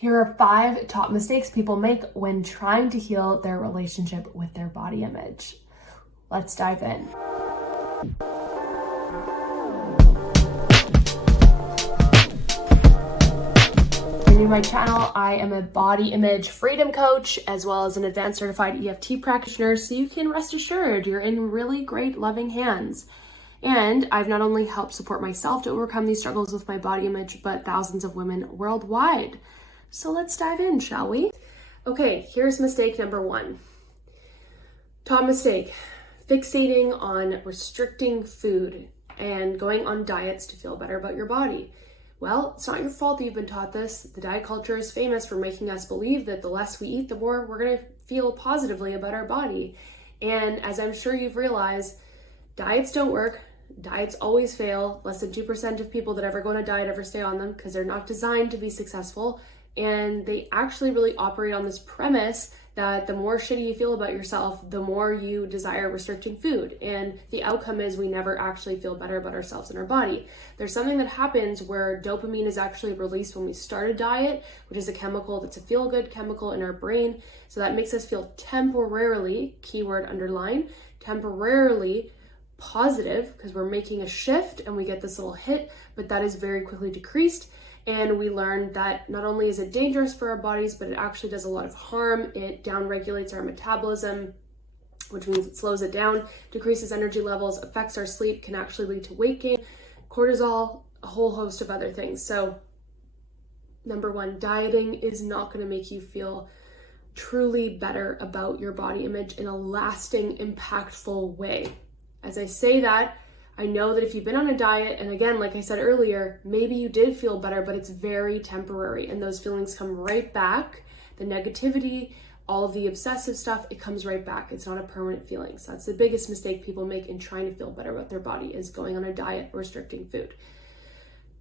Here are 5 top mistakes people make when trying to heal their relationship with their body image. Let's dive in. If you're new to my channel, I am a body image freedom coach as well as an advanced certified EFT practitioner, so you can rest assured you're in really great, loving hands. And I've not only helped support myself to overcome these struggles with my body image, but thousands of women worldwide. So let's dive in, shall we? Okay, here's mistake number 1. Top mistake, fixating on restricting food and going on diets to feel better about your body. Well, it's not your fault that you've been taught this. The diet culture is famous for making us believe that the less we eat, the more we're gonna feel positively about our body. And as I'm sure you've realized, diets don't work. Diets always fail. Less than 2% of people that ever go on a diet ever stay on them because they're not designed to be successful. And they actually really operate on this premise that the more shitty you feel about yourself, the more you desire restricting food. And the outcome is we never actually feel better about ourselves and our body. There's something that happens where dopamine is actually released when we start a diet, which is a chemical that's a feel-good chemical in our brain. So that makes us feel temporarily, keyword underline, temporarily positive because we're making a shift and we get this little hit, but that is very quickly decreased. And we learned that not only is it dangerous for our bodies, but it actually does a lot of harm. It downregulates our metabolism, which means it slows it down, decreases energy levels, affects our sleep, can actually lead to weight gain, cortisol, a whole host of other things. So number 1, dieting is not going to make you feel truly better about your body image in a lasting, impactful way. As I say that, I know that if you've been on a diet, and again, like I said earlier, maybe you did feel better, but it's very temporary and those feelings come right back. The negativity, all of the obsessive stuff, it comes right back. It's not a permanent feeling. So that's the biggest mistake people make in trying to feel better about their body, is going on a diet or restricting food.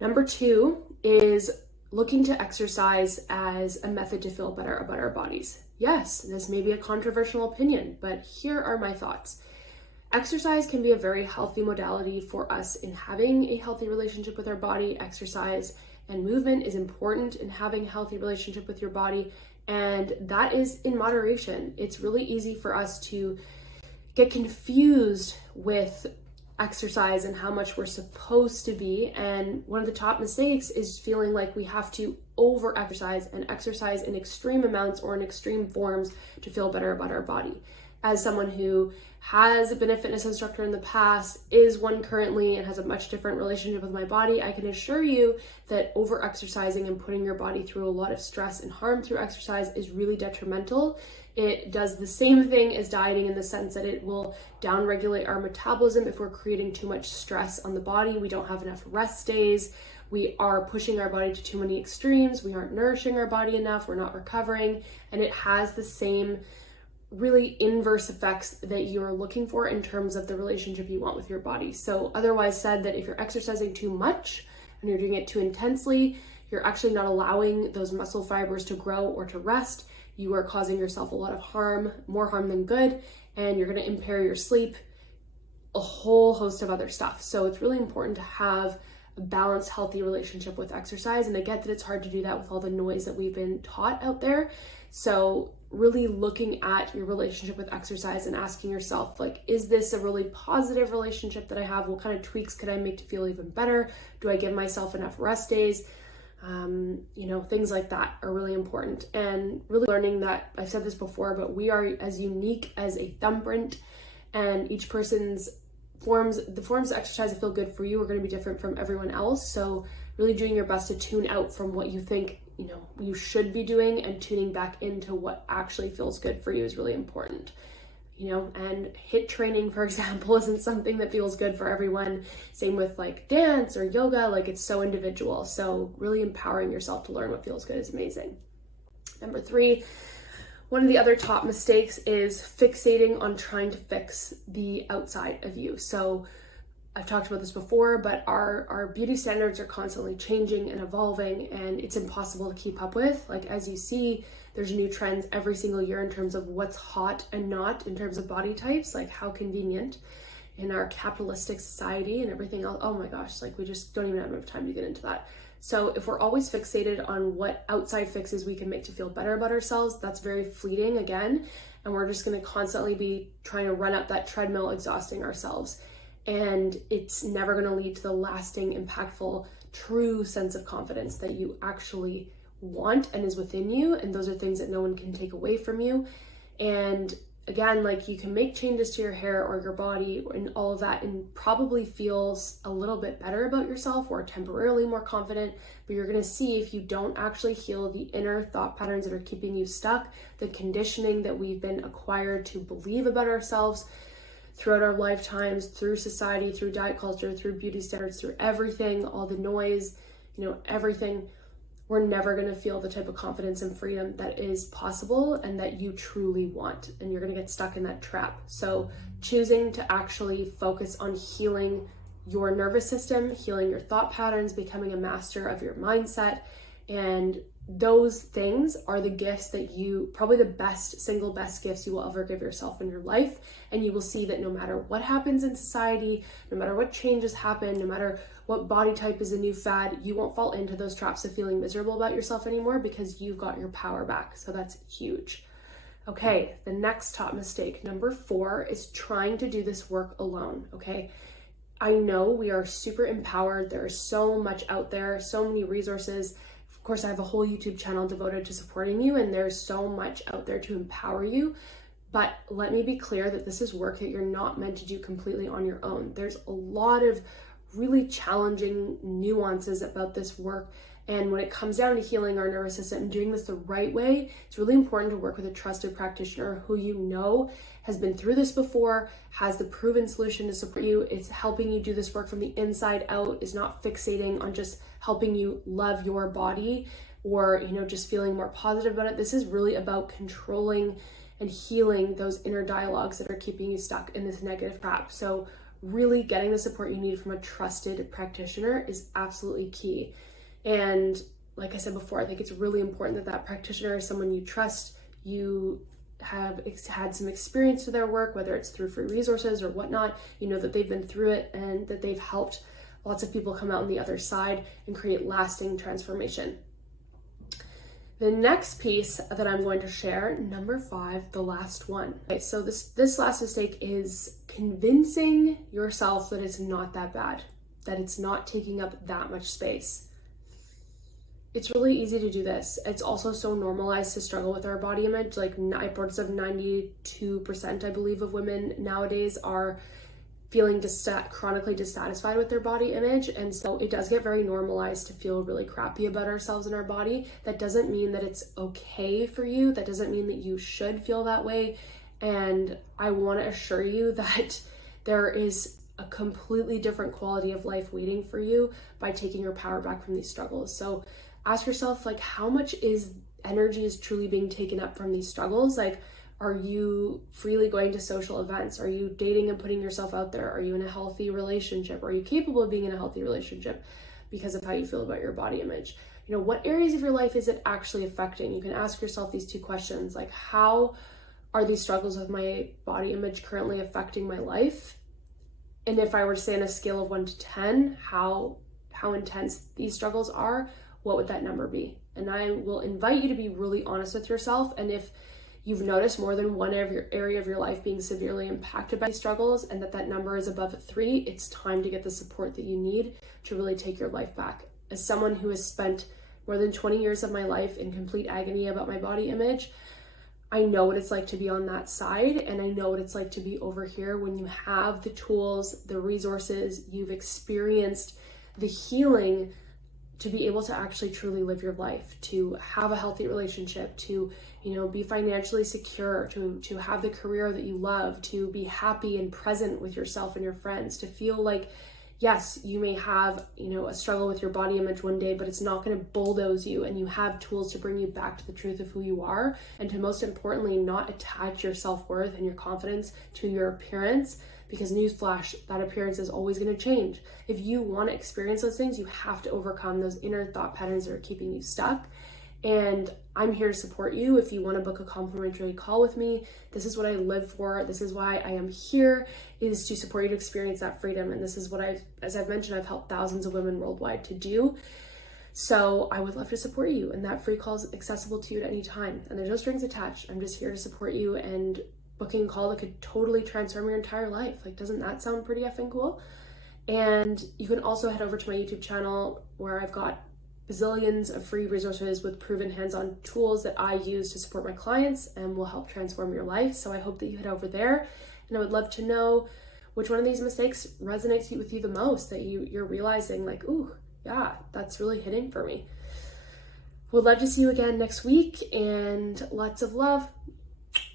Number 2 is looking to exercise as a method to feel better about our bodies. Yes, this may be a controversial opinion, but here are my thoughts. Exercise can be a very healthy modality for us in having a healthy relationship with our body. Exercise and movement is important in having a healthy relationship with your body, and that is in moderation. It's really easy for us to get confused with exercise and how much we're supposed to be, and one of the top mistakes is feeling like we have to over exercise and exercise in extreme amounts or in extreme forms to feel better about our body. As someone who has been a fitness instructor in the past, is one currently, and has a much different relationship with my body, I can assure you that over exercising and putting your body through a lot of stress and harm through exercise is really detrimental. It does the same thing as dieting in the sense that it will downregulate our metabolism if we're creating too much stress on the body. We don't have enough rest days. We are pushing our body to too many extremes. We aren't nourishing our body enough. We're not recovering. And it has the same really inverse effects that you're looking for in terms of the relationship you want with your body. So otherwise said, that if you're exercising too much and you're doing it too intensely, you're actually not allowing those muscle fibers to grow or to rest. You are causing yourself a lot of harm, more harm than good, and you're going to impair your sleep, a whole host of other stuff. So it's really important to have a balanced, healthy relationship with exercise. And I get that it's hard to do that with all the noise that we've been taught out there. So really looking at your relationship with exercise and asking yourself, like, is this a really positive relationship that I have? What kind of tweaks could I make to feel even better? Do I give myself enough rest days? Things like that are really important. And really learning that, I've said this before, but we are as unique as a thumbprint, and each person's the forms of exercise that feel good for you are going to be different from everyone else. So really doing your best to tune out from what you think you should be doing, and tuning back into what actually feels good for you is really important. And HIIT training, for example, isn't something that feels good for everyone. Same with like dance or yoga, like it's so individual. So really empowering yourself to learn what feels good is amazing. Number 3, one of the other top mistakes is fixating on trying to fix the outside of you. So I've talked about this before, but our beauty standards are constantly changing and evolving, and it's impossible to keep up with. Like, as you see, there's new trends every single year in terms of what's hot and not in terms of body types. Like, how convenient in our capitalistic society and everything else. Oh my gosh, like we just don't even have enough time to get into that. So if we're always fixated on what outside fixes we can make to feel better about ourselves, that's very fleeting again. And we're just going to constantly be trying to run up that treadmill, exhausting ourselves. And it's never going to lead to the lasting, impactful, true sense of confidence that you actually want and is within you. And those are things that no one can take away from you. And again, like, you can make changes to your hair or your body and all of that and probably feels a little bit better about yourself or temporarily more confident, but you're going to see if you don't actually heal the inner thought patterns that are keeping you stuck, the conditioning that we've been acquired to believe about ourselves throughout our lifetimes, through society, through diet culture, through beauty standards, through everything, all the noise, everything. We're never going to feel the type of confidence and freedom that is possible and that you truly want. And you're going to get stuck in that trap. So choosing to actually focus on healing your nervous system, healing your thought patterns, becoming a master of your mindset, and those things are the gifts that probably the single best gifts you will ever give yourself in your life. And you will see that no matter what happens in society, no matter what changes happen, no matter what body type is a new fad, you won't fall into those traps of feeling miserable about yourself anymore because you've got your power back. So that's huge. Okay, the next top mistake, number 4, is trying to do this work alone, okay? I know we are super empowered. There is so much out there, so many resources. Of course, I have a whole YouTube channel devoted to supporting you, and there's so much out there to empower you. But let me be clear that this is work that you're not meant to do completely on your own. There's a lot of really challenging nuances about this work. And when it comes down to healing our nervous system and doing this the right way, it's really important to work with a trusted practitioner who you know has been through this before, has the proven solution to support you, is helping you do this work from the inside out, is not fixating on just helping you love your body or, just feeling more positive about it. This is really about controlling and healing those inner dialogues that are keeping you stuck in this negative trap. So really getting the support you need from a trusted practitioner is absolutely key. And like I said before, I think it's really important that practitioner is someone you trust, you have had some experience with their work, whether it's through free resources or whatnot, that they've been through it and that they've helped lots of people come out on the other side and create lasting transformation. The next piece that I'm going to share, number 5, the last one. Okay, so this last mistake is convincing yourself that it's not that bad, that it's not taking up that much space. It's really easy to do this. It's also so normalized to struggle with our body image. Like upwards of 92%, I believe, of women nowadays are feeling chronically dissatisfied with their body image. And so it does get very normalized to feel really crappy about ourselves and our body. That doesn't mean that it's okay for you. That doesn't mean that you should feel that way. And I want to assure you that there is a completely different quality of life waiting for you by taking your power back from these struggles. So ask yourself, like, how much energy is truly being taken up from these struggles? Like, are you freely going to social events? Are you dating and putting yourself out there? Are you in a healthy relationship? Are you capable of being in a healthy relationship because of how you feel about your body image? What areas of your life is it actually affecting? You can ask yourself these 2 questions, like, how are these struggles with my body image currently affecting my life? And if I were to say on a scale of 1 to 10, how intense these struggles are, what would that number be? And I will invite you to be really honest with yourself. And if you've noticed more than one area of your life being severely impacted by these struggles and that number is above 3, it's time to get the support that you need to really take your life back. As someone who has spent more than 20 years of my life in complete agony about my body image, I know what it's like to be on that side, and I know what it's like to be over here when you have the tools, the resources, you've experienced the healing to be able to actually truly live your life, to have a healthy relationship, to, be financially secure, to have the career that you love, to be happy and present with yourself and your friends, to feel like, yes, you may have, a struggle with your body image one day, but it's not going to bulldoze you, and you have tools to bring you back to the truth of who you are, and to most importantly, not attach your self-worth and your confidence to your appearance, because newsflash, that appearance is always going to change. If you want to experience those things, you have to overcome those inner thought patterns that are keeping you stuck. And I'm here to support you. If you want to book a complimentary call with me, this is what I live for. This is why I am here, is to support you to experience that freedom. And this is what as I've mentioned, I've helped thousands of women worldwide to do. So I would love to support you, and that free call is accessible to you at any time. And there's no strings attached. I'm just here to support you, and booking a call that could totally transform your entire life. Like, doesn't that sound pretty effing cool? And you can also head over to my YouTube channel where I've got bazillions of free resources with proven hands-on tools that I use to support my clients and will help transform your life. So I hope that you head over there, and I would love to know which one of these mistakes resonates with you the most, that you're realizing like, ooh, yeah, that's really hitting for me. Would love to see you again next week, and lots of love.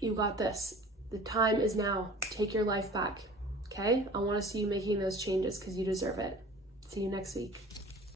You got this. The time is now. Take your life back, okay? I want to see you making those changes because you deserve it. See you next week.